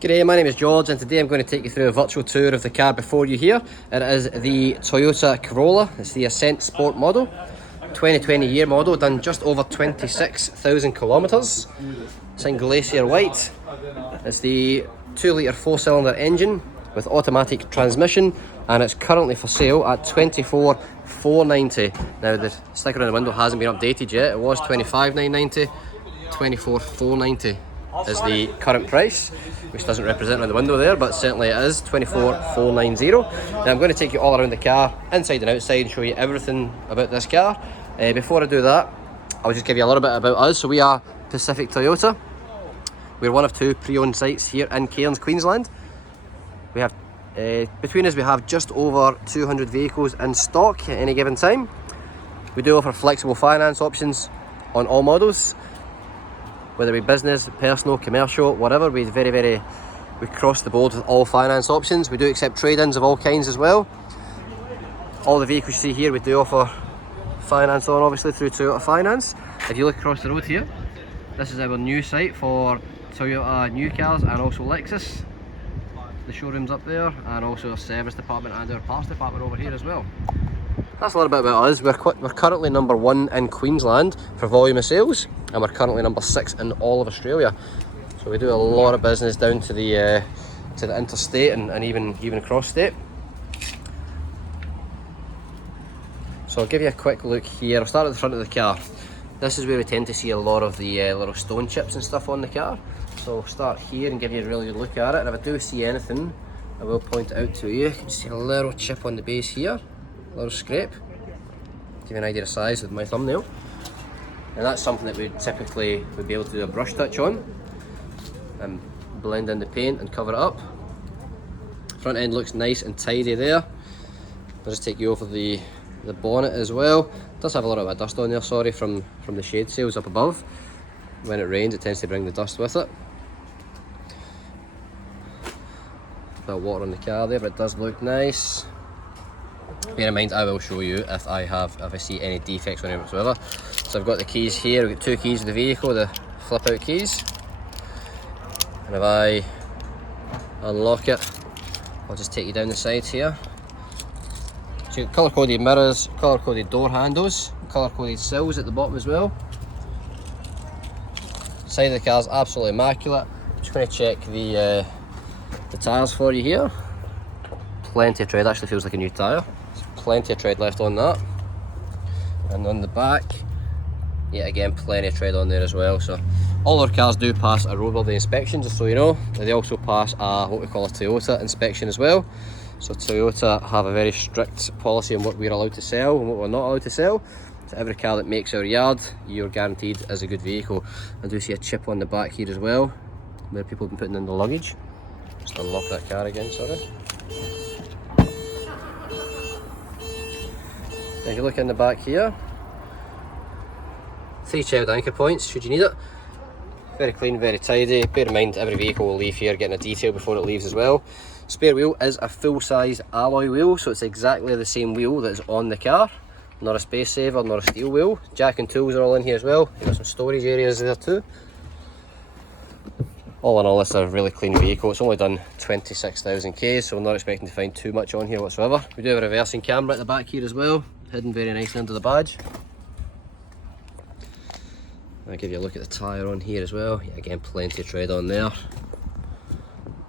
G'day, my name is George and today I'm going to take you through a virtual tour of the car before you here. It is the Toyota Corolla. It's the Ascent Sport model, 2020 year model, done just over 26,000 kilometres. It's in glacier white. It's the 2 litre 4-cylinder engine with automatic transmission and it's currently for sale at 24,490. Now the sticker on the window hasn't been updated yet. It was 25,990, 24,490 is the current price, which doesn't represent on the window there, but certainly it is 24,490. Now I'm going to take you all around the car, inside and outside, and show you everything about this car. Before I do that, I'll just give you a little bit about us. So we are Pacific Toyota. We're one of 2 pre-owned sites here in Cairns, Queensland. We have between us we have just over 200 vehicles in stock at any given time. We do offer flexible finance options on all models, whether it be business, personal, commercial, whatever. We cross the board with all finance options. We do accept trade-ins of all kinds as well. All the vehicles you see here we do offer finance on, obviously through Toyota Finance. If you look across the road here, this is our new site for Toyota new cars and also Lexus. The showroom's up there, and also our service department and our parts department over here as well. That's a little bit about us. We're currently number 1 in Queensland for volume of sales, and we're currently number 6 in all of Australia. So we do a lot of business down to the interstate and even across state. So I'll give you a quick look here. I'll start at the front of the car. This is where we tend to see a lot of the little stone chips and stuff on the car. So I'll start here and give you a really good look at it, and if I do see anything I will point it out to you. You can see a little chip on the base here, a little scrape. Give you an idea of size with my thumbnail. And that's something that we typically would be able to do a brush touch on and blend in the paint and cover it up. Front end looks nice and tidy there. I'll just take you over the bonnet as well. It does have a little bit of dust on there, sorry, from the shade sails up above. When it rains it tends to bring the dust with it. A bit of water on the car there, but it does look nice. Bear in mind, I will show you if I see any defects on it whatsoever. So I've got the keys here. We've got 2 keys in the vehicle, the flip out keys. And if I unlock it, I'll just take you down the sides here. So you've got colour coded mirrors, colour coded door handles, colour coded sills at the bottom as well. Side of the car is absolutely immaculate. I'm just going to check the tyres for you here. Plenty of tread, actually feels like a new tyre. Plenty of tread left on that. And on the back, yet again plenty of tread on there as well. So all our cars do pass a roadworthy inspection, just so you know. They also pass what we call a Toyota inspection as well. So Toyota have a very strict policy on what we're allowed to sell and what we're not allowed to sell. So every car that makes our yard, you're guaranteed as a good vehicle. I do see a chip on the back here as well, where people have been putting in the luggage. Just unlock that car again, sorry. If you look in the back here, 3 child anchor points should you need it. Very clean, very tidy. Bear in mind every vehicle will leave here getting a detail before it leaves as well. Spare wheel is a full size alloy wheel, so it's exactly the same wheel that is on the car. Not a space saver, not a steel wheel. Jack and tools are all in here as well. You've got some storage areas there too. All in all, this is a really clean vehicle. It's only done 26,000 K, so we're not expecting to find too much on here whatsoever. We do have a reversing camera at the back here as well, hidden very nicely under the badge. I'll give you a look at the tyre on here as well. Yeah, again, plenty of tread on there.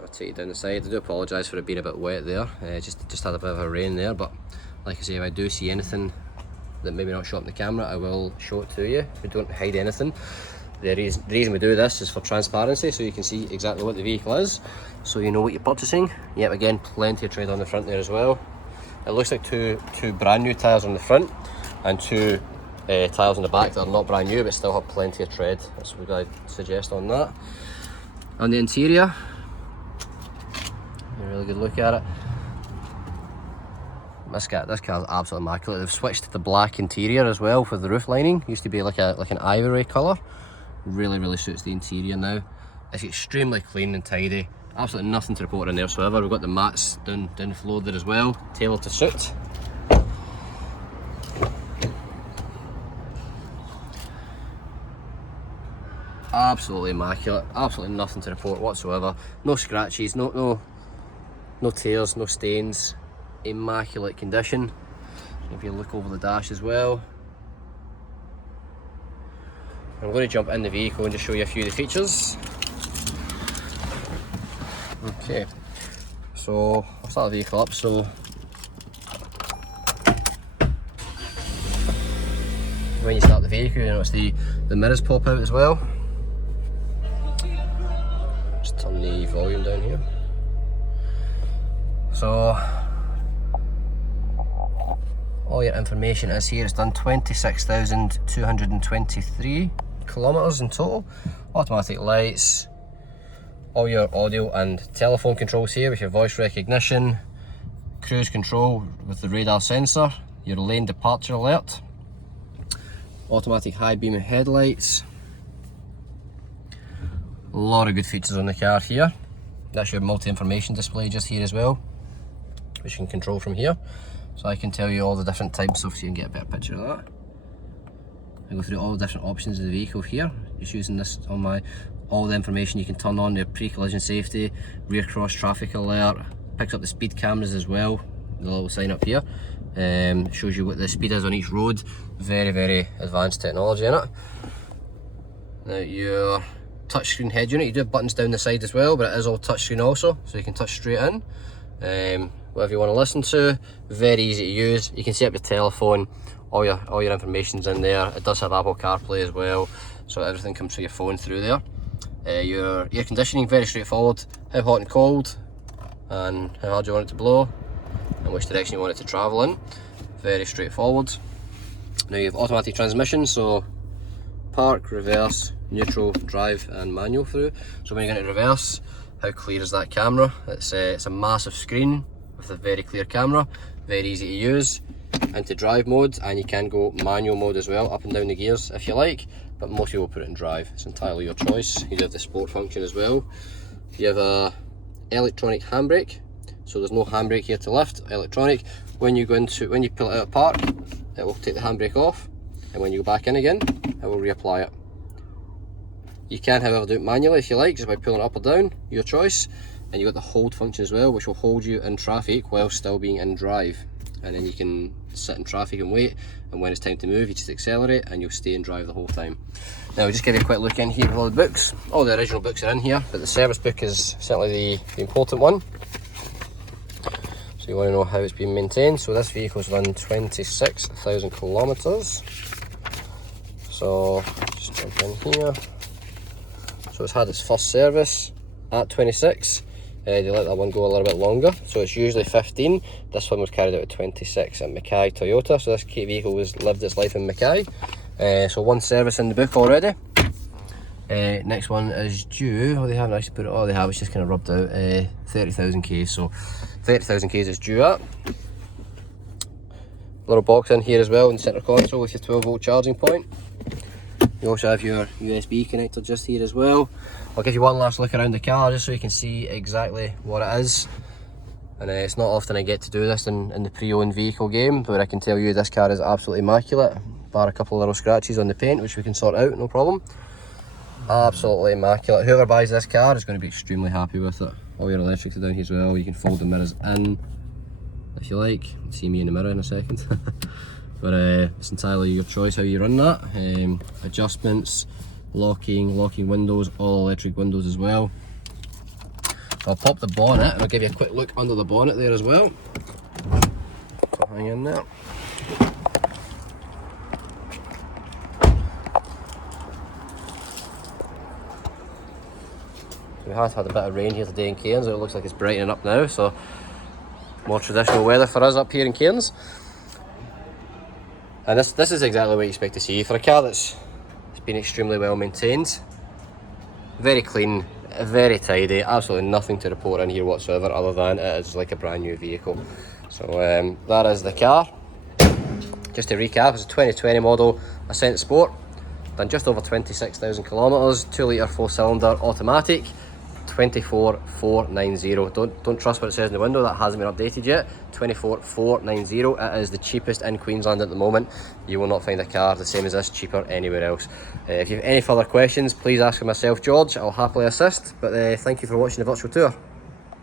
I'll take you down the side. I do apologise for it being a bit wet there. Just had a bit of a rain there, but like I say, if I do see anything that maybe not show up in the camera, I will show it to you. We don't hide anything. The reason we do this is for transparency, so you can see exactly what the vehicle is, so you know what you're purchasing. Yep, again, plenty of tread on the front there as well. It looks like two brand new tyres on the front and 2 tyres on the back that are not brand new but still have plenty of tread. That's what I'd suggest on that. On the interior, a really good look at it. This car is absolutely immaculate. They've switched to the black interior as well for the roof lining. Used to be like an ivory colour. Really suits the interior now. It's extremely clean and tidy. Absolutely nothing to report in there whatsoever. We've got the mats down the floor there as well, tailored to suit. absolutely immaculate, absolutely nothing to report whatsoever. No scratches, no tears, no stains, immaculate condition. If you look over the dash as well. I'm going to jump in the vehicle and just show you a few of the features. Okay, so I'll start the vehicle up. So when you start the vehicle, you notice the mirrors pop out as well. Just turn the volume down here. So all your information is here. It's done 26,223 kilometers in total. Automatic lights, all your audio and telephone controls here with your voice recognition, cruise control with the radar sensor, your lane departure alert, automatic high beam headlights. A lot of good features on the car here. That's your multi-information display just here as well, which you can control from here. So I can tell you all the different types of, so you can get a better picture of that. I go through all the different options of the vehicle here, just using this on all the information you can turn on, the pre-collision safety, rear cross traffic alert, picks up the speed cameras as well, the little sign up here, shows you what the speed is on each road. Very, very advanced technology in it. Now your touchscreen head unit, you do have buttons down the side as well, but it is all touchscreen also, so you can touch straight in. Whatever you want to listen to, very easy to use. You can set up your telephone, all your information's in there. It does have Apple CarPlay as well, so everything comes through your phone through there. Your air conditioning, very straightforward. How hot and cold, and how hard you want it to blow, and which direction you want it to travel in. Very straightforward. Now you have automatic transmission, so park, reverse, neutral, drive and manual through. So when you're going to reverse, how clear is that camera? It's a massive screen with a very clear camera, very easy to use. Into drive mode, and you can go manual mode as well, up and down the gears if you like, but most people put it in drive. It's entirely your choice. You do have the sport function as well. You have a electronic handbrake, so there's no handbrake here to lift. Electronic. When you pull it out of park, it will take the handbrake off, and when you go back in again, it will reapply it. You can, however, do it manually if you like, just by pulling it up or down, your choice. And you've got the hold function as well, which will hold you in traffic while still being in drive. And then you can sit in traffic and wait, and when it's time to move, you just accelerate and you'll stay in drive the whole time. Now I'll just give you a quick look in here with all the books. All the original books are in here, but the service book is certainly the important one. So you want to know how it's been maintained. So this vehicle's run 26,000 kilometers. So just jump in here. So it's had its first service at 26. They let that one go a little bit longer, so it's usually 15. This one was carried out at 26 at Mackay Toyota, so this vehicle was lived its life in Mackay. So one service in the book already. Next one is due, oh they haven't actually put it, oh they have, it's just kind of rubbed out, 30,000 Ks, so 30,000 Ks is due at. Little box in here as well in the centre console with your 12 volt charging point. You also have your USB connector just here as well. I'll give you one last look around the car just so you can see exactly what it is. And it's not often I get to do this in the pre-owned vehicle game, but I can tell you this car is absolutely immaculate, bar a couple of little scratches on the paint, which we can sort out, no problem. Absolutely immaculate. Whoever buys this car is going to be extremely happy with it. All your electrics are down here as well. You can fold the mirrors in if you like. You'll see me in the mirror in a second. But it's entirely your choice how you run that. Adjustments, locking windows, all electric windows as well. So I'll pop the bonnet and I'll give you a quick look under the bonnet there as well. So hang in there. We have had a bit of rain here today in Cairns, so it looks like it's brightening up now, so more traditional weather for us up here in Cairns. And this is exactly what you expect to see for a car that's been extremely well maintained. Very clean, very tidy, absolutely nothing to report in here whatsoever other than it is like a brand new vehicle. So that is the car. Just to recap, it's a 2020 model Ascent Sport, done just over 26,000 kilometers, 2 litre 4-cylinder automatic, 24,490. Don't trust what it says in the window, that hasn't been updated yet. 24,490. It is the cheapest in Queensland at the moment. You will not find a car the same as this cheaper anywhere else. If you have any further questions, please ask myself, George. I'll happily assist. But thank you for watching the virtual tour.